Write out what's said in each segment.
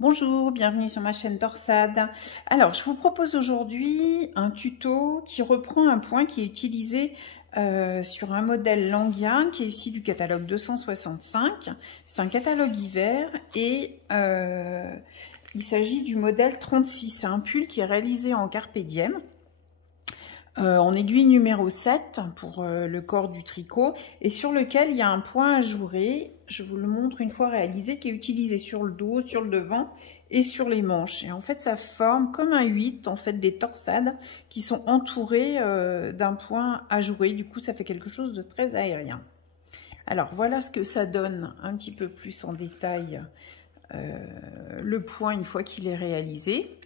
Bonjour, bienvenue sur ma chaîne Torsade. Alors, je vous propose aujourd'hui un tuto qui reprend un point qui est utilisé sur un modèle Languia qui est issu du catalogue 265. C'est un catalogue hiver et il s'agit du modèle 36. C'est un pull qui est réalisé en carpe diem. En aiguille numéro 7 pour le corps du tricot et sur lequel il y a un point ajouré, je vous le montre une fois réalisé, qui est utilisé sur le dos, sur le devant et sur les manches. Et en fait, ça forme comme un 8, en fait, des torsades qui sont entourées d'un point ajouré. Du coup, ça fait quelque chose de très aérien. Alors, voilà ce que ça donne un petit peu plus en détail le point une fois qu'il est réalisé.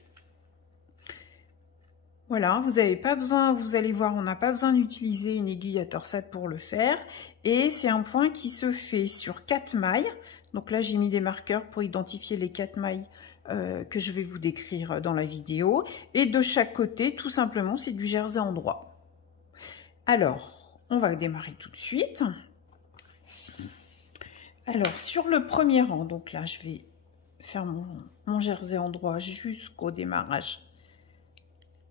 Voilà, vous n'avez pas besoin, vous allez voir, on n'a pas besoin d'utiliser une aiguille à torsade pour le faire. Et c'est un point qui se fait sur 4 mailles. Donc là, j'ai mis des marqueurs pour identifier les 4 mailles que je vais vous décrire dans la vidéo. Et de chaque côté, tout simplement, c'est du jersey endroit. Alors, on va démarrer tout de suite. Alors, sur le premier rang, donc là, je vais faire mon jersey endroit jusqu'au démarrage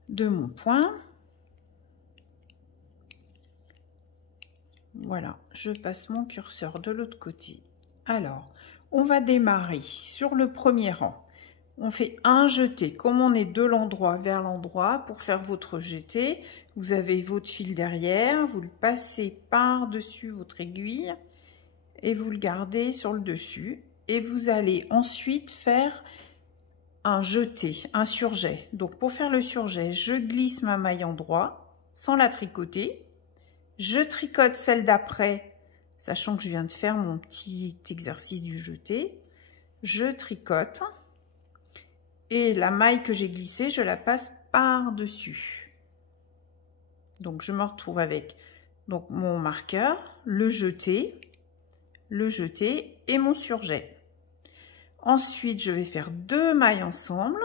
de mon point. Voilà, je passe mon curseur de l'autre côté. Alors, on va démarrer sur le premier rang. On fait un jeté, comme on est de l'endroit vers l'endroit. Pour faire votre jeté, vous avez votre fil derrière, vous le passez par-dessus votre aiguille et vous le gardez sur le dessus. Et vous allez ensuite faire un jeté, un surjet. Donc pour faire le surjet, je glisse ma maille endroit sans la tricoter. Je tricote celle d'après, sachant que je viens de faire mon petit exercice du jeté. Je tricote et la maille que j'ai glissée, je la passe par-dessus. Donc je me retrouve avec donc mon marqueur, le jeté et mon surjet. Ensuite, je vais faire 2 mailles ensemble,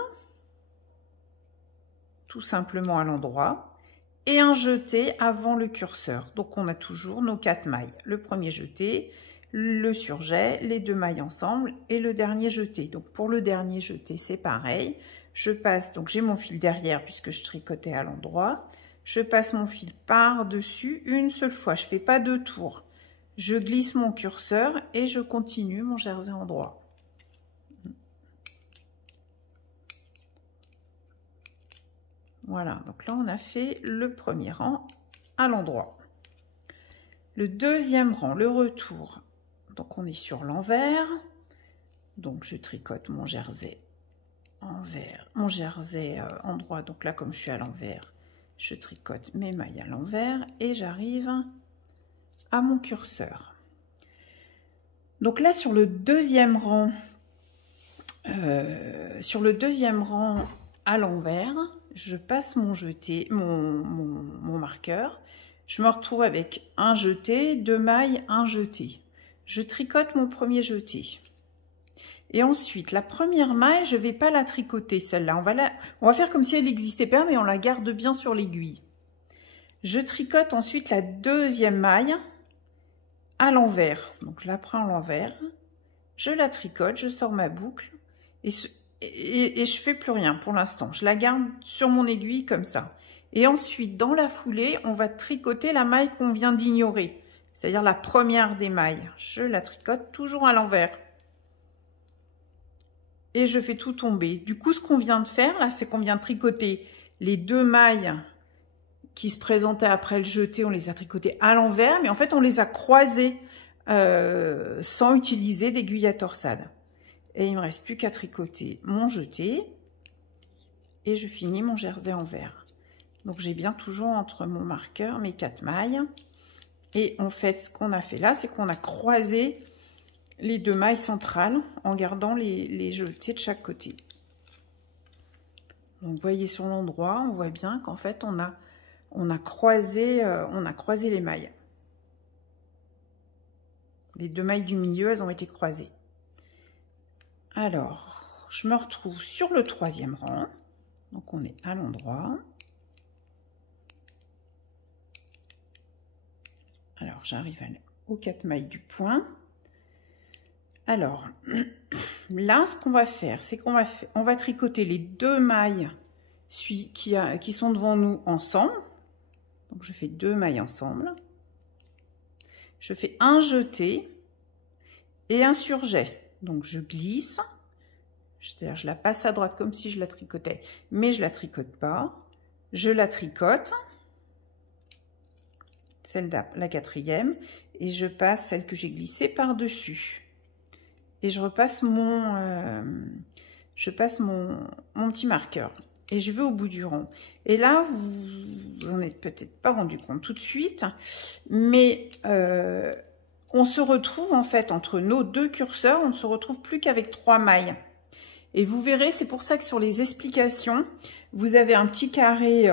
tout simplement à l'endroit, et un jeté avant le curseur. Donc, on a toujours nos 4 mailles. Le premier jeté, le surjet, les 2 mailles ensemble et le dernier jeté. Donc, pour le dernier jeté, c'est pareil. Je passe, donc j'ai mon fil derrière puisque je tricotais à l'endroit. Je passe mon fil par-dessus une seule fois. Je ne fais pas 2 tours. Je glisse mon curseur et je continue mon jersey endroit. Voilà, donc là, on a fait le premier rang à l'endroit. Le deuxième rang, le retour. Donc, on est sur l'envers. Donc, je tricote mon jersey envers, mon jersey endroit. Donc là, comme je suis à l'envers, je tricote mes mailles à l'envers et j'arrive à mon curseur. Donc là, sur le deuxième rang, à l'envers, je passe mon jeté, mon marqueur, je me retrouve avec un jeté, 2 mailles, un jeté. Je tricote mon premier jeté. Et ensuite, la première maille, je ne vais pas la tricoter, celle-là. On va faire comme si elle n'existait pas, mais on la garde bien sur l'aiguille. Je tricote ensuite la deuxième maille à l'envers. Donc, je la prends à l'envers, je la tricote, je sors ma boucle et je fais plus rien pour l'instant. Je la garde sur mon aiguille comme ça. Et ensuite, dans la foulée, on va tricoter la maille qu'on vient d'ignorer. C'est-à-dire la première des mailles. Je la tricote toujours à l'envers. Et je fais tout tomber. Du coup, ce qu'on vient de faire, là, c'est qu'on vient de tricoter les 2 mailles qui se présentaient après le jeté. On les a tricotées à l'envers, mais en fait, on les a croisées sans utiliser d'aiguille à torsade. Et il ne me reste plus qu'à tricoter mon jeté et je finis mon jersey envers. Donc j'ai bien toujours entre mon marqueur mes 4 mailles. Et en fait, ce qu'on a fait là, c'est qu'on a croisé les 2 mailles centrales en gardant les jetés de chaque côté. Donc vous voyez sur l'endroit, on voit bien qu'en fait on a croisé les mailles. Les 2 mailles du milieu, elles ont été croisées. Alors, je me retrouve sur le troisième rang. Donc, on est à l'endroit. Alors, j'arrive aux 4 mailles du point. Alors, là, ce qu'on va faire, c'est on va tricoter les 2 mailles qui sont devant nous ensemble. Donc, je fais 2 mailles ensemble. Je fais un jeté et un surjet. Donc, je glisse. C'est-à-dire, je la passe à droite comme si je la tricotais, mais je la tricote pas. Je la tricote, celle de la 4e, et je passe celle que j'ai glissée par-dessus. Et je repasse mon petit marqueur. Et je vais au bout du rond. Et là, vous en êtes peut-être pas rendu compte tout de suite, mais on se retrouve en fait entre nos 2 curseurs, on ne se retrouve plus qu'avec 3 mailles. Et vous verrez, c'est pour ça que sur les explications, vous avez un petit carré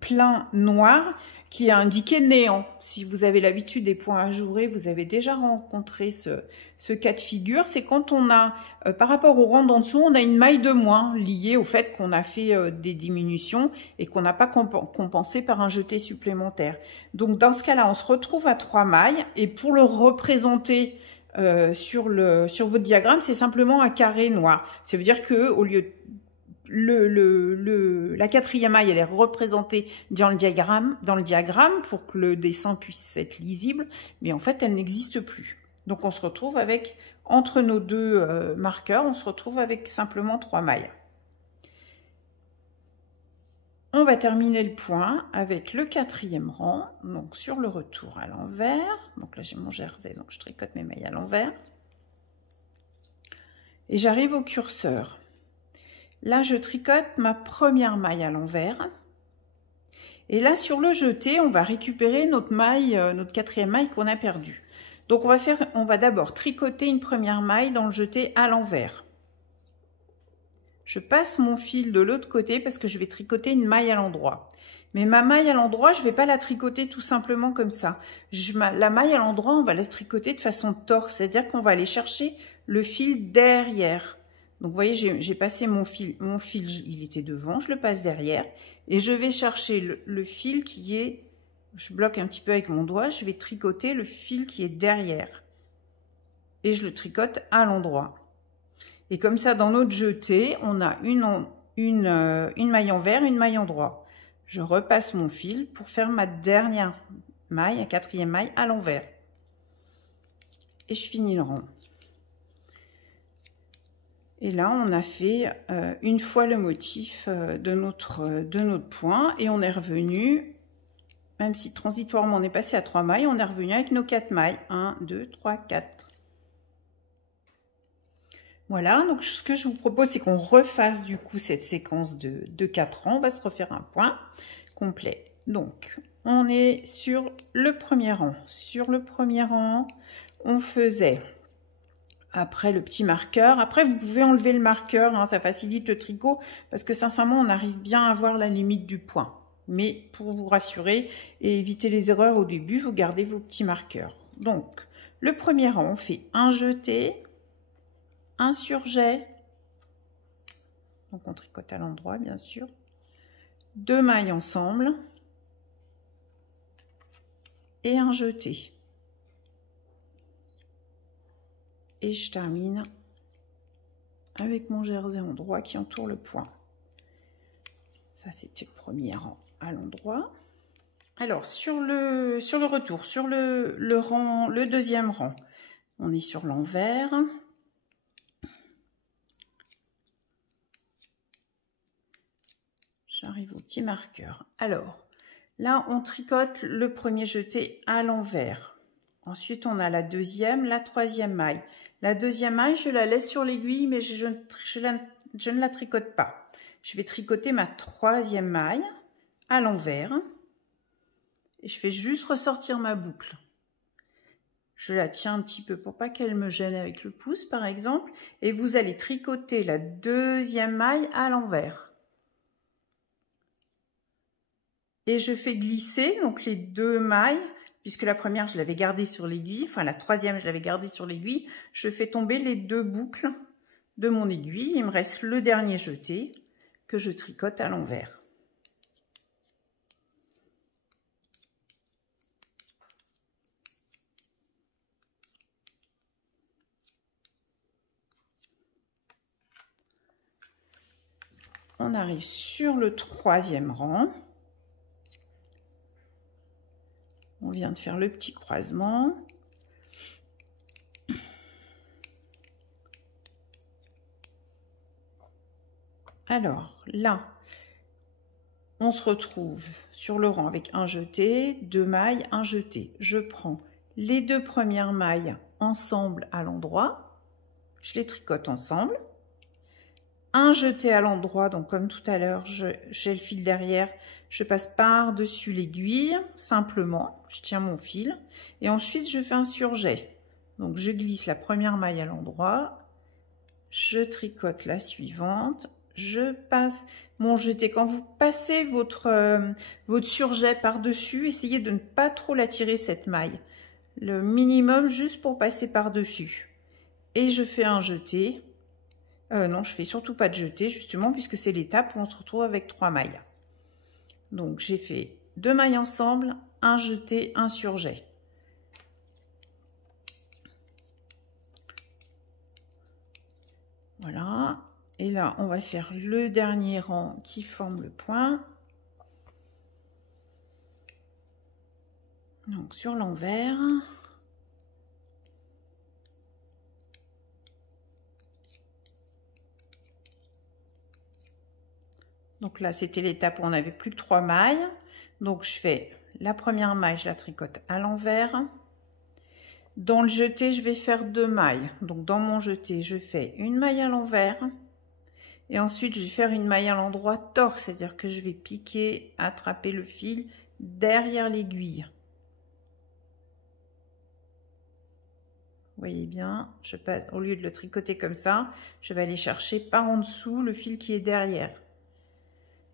plein noir qui est indiqué néant. Si vous avez l'habitude des points ajourés, vous avez déjà rencontré ce cas de figure. C'est quand on a, par rapport au rang d'en dessous, on a une maille de moins liée au fait qu'on a fait des diminutions et qu'on n'a pas compensé par un jeté supplémentaire. Donc dans ce cas-là, on se retrouve à 3 mailles et pour le représenter sur votre diagramme, c'est simplement un carré noir. Ça veut dire que au lieu la 4e maille, elle est représentée dans le diagramme pour que le dessin puisse être lisible, mais en fait, elle n'existe plus. Donc, on se retrouve avec, entre nos 2 marqueurs, on se retrouve avec simplement 3 mailles. On va terminer le point avec le 4e rang, donc sur le retour à l'envers. Donc là, j'ai mon jersey, donc je tricote mes mailles à l'envers. Et j'arrive au curseur. Là, je tricote ma première maille à l'envers. Et là, sur le jeté, on va récupérer notre maille, notre 4e maille qu'on a perdue. Donc, on va d'abord tricoter une première maille dans le jeté à l'envers. Je passe mon fil de l'autre côté parce que je vais tricoter une maille à l'endroit. Mais ma maille à l'endroit, je ne vais pas la tricoter tout simplement comme ça. La maille à l'endroit, on va la tricoter de façon torse, c'est-à-dire qu'on va aller chercher le fil derrière. Donc, vous voyez, j'ai passé mon fil, il était devant, je le passe derrière et je vais chercher le fil qui est, je bloque un petit peu avec mon doigt, je vais tricoter le fil qui est derrière et je le tricote à l'endroit. Et comme ça, dans notre jeté, on a une maille envers, une maille endroit. Je repasse mon fil pour faire ma dernière maille, la 4e maille à l'envers. Et je finis le rang. Et là, on a fait une fois le motif de notre point et on est revenu, même si transitoirement on est passé à 3 mailles, on est revenu avec nos 4 mailles. 1, 2, 3, 4. Voilà, donc ce que je vous propose, c'est qu'on refasse du coup cette séquence de 4 rangs. On va se refaire un point complet. Donc, on est sur le premier rang. Sur le premier rang, on faisait... Après le petit marqueur, après vous pouvez enlever le marqueur, hein, ça facilite le tricot parce que sincèrement on arrive bien à voir la limite du point. Mais pour vous rassurer et éviter les erreurs au début, vous gardez vos petits marqueurs. Donc le premier rang, on fait un jeté, un surjet, donc on tricote à l'endroit bien sûr, 2 mailles ensemble et un jeté. Et je termine avec mon jersey endroit qui entoure le point. Ça, c'était le premier rang à l'endroit. Alors, sur le retour, sur le deuxième rang, on est sur l'envers. J'arrive au petit marqueur. Alors, là, on tricote le premier jeté à l'envers. Ensuite, on a la deuxième, la 3e maille. La 2e maille, je la laisse sur l'aiguille, mais je ne la tricote pas. Je vais tricoter ma 3e maille à l'envers. Et je fais juste ressortir ma boucle. Je la tiens un petit peu pour pas qu'elle me gêne avec le pouce, par exemple. Et vous allez tricoter la 2e maille à l'envers. Et je fais glisser donc les 2 mailles. Puisque la première, je l'avais gardée sur l'aiguille, enfin la 3e, je l'avais gardée sur l'aiguille, je fais tomber les 2 boucles de mon aiguille. Il me reste le dernier jeté que je tricote à l'envers. on arrive sur le 3e rang. On vient de faire le petit croisement. Alors là, on se retrouve sur le rang avec un jeté, 2 mailles, un jeté. Je prends les 2 premières mailles ensemble à l'endroit, je les tricote ensemble. Un jeté à l'endroit, donc comme tout à l'heure, j'ai le fil derrière, je passe par-dessus l'aiguille, simplement, je tiens mon fil, et ensuite je fais un surjet. Donc je glisse la première maille à l'endroit, je tricote la suivante, je passe mon jeté. Quand vous passez votre surjet par-dessus, essayez de ne pas trop la tirer cette maille. Le minimum juste pour passer par-dessus. Et je fais un jeté. Non, je fais surtout pas de jeté, justement, puisque c'est l'étape où on se retrouve avec 3 mailles. Donc, j'ai fait 2 mailles ensemble, un jeté, un surjet. Voilà. Et là, on va faire le dernier rang qui forme le point. Donc, sur l'envers. Donc là, c'était l'étape où on n'avait plus que 3 mailles. Donc, je fais la première maille, je la tricote à l'envers. Dans le jeté, je vais faire 2 mailles. Donc, dans mon jeté, je fais une maille à l'envers. Et ensuite, je vais faire une maille à l'endroit torse, c'est-à-dire que je vais piquer, attraper le fil derrière l'aiguille. Vous voyez bien, je passe, au lieu de le tricoter comme ça, je vais aller chercher par en dessous le fil qui est derrière.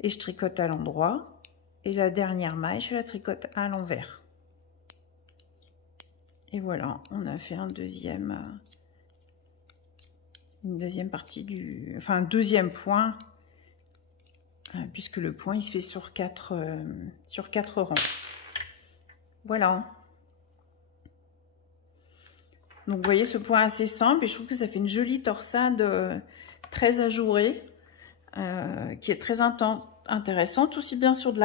Et je tricote à l'endroit. Et la dernière maille, je la tricote à l'envers. Et voilà, on a fait une deuxième partie du... Enfin, un deuxième point, puisque le point, il se fait sur 4 rangs. Voilà. Donc, vous voyez, ce point assez simple, et je trouve que ça fait une jolie torsade très ajourée, qui est très intéressante, aussi bien sur de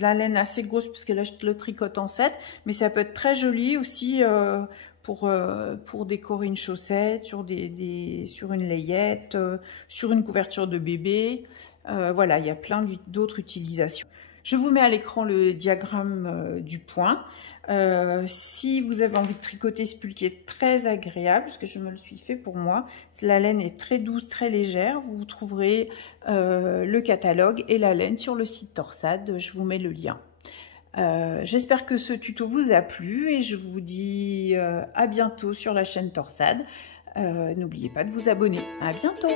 la laine assez grosse, parce que là, je le tricote en 7, mais ça peut être très joli aussi pour décorer une chaussette, sur une layette, sur une couverture de bébé. Voilà, il y a plein d'autres utilisations. Je vous mets à l'écran le diagramme du point. Si vous avez envie de tricoter ce pull qui est très agréable, parce que je me le suis fait pour moi, la laine est très douce, très légère, vous trouverez le catalogue et la laine sur le site Torsade, je vous mets le lien. J'espère que ce tuto vous a plu et je vous dis à bientôt sur la chaîne Torsade. N'oubliez pas de vous abonner. À bientôt!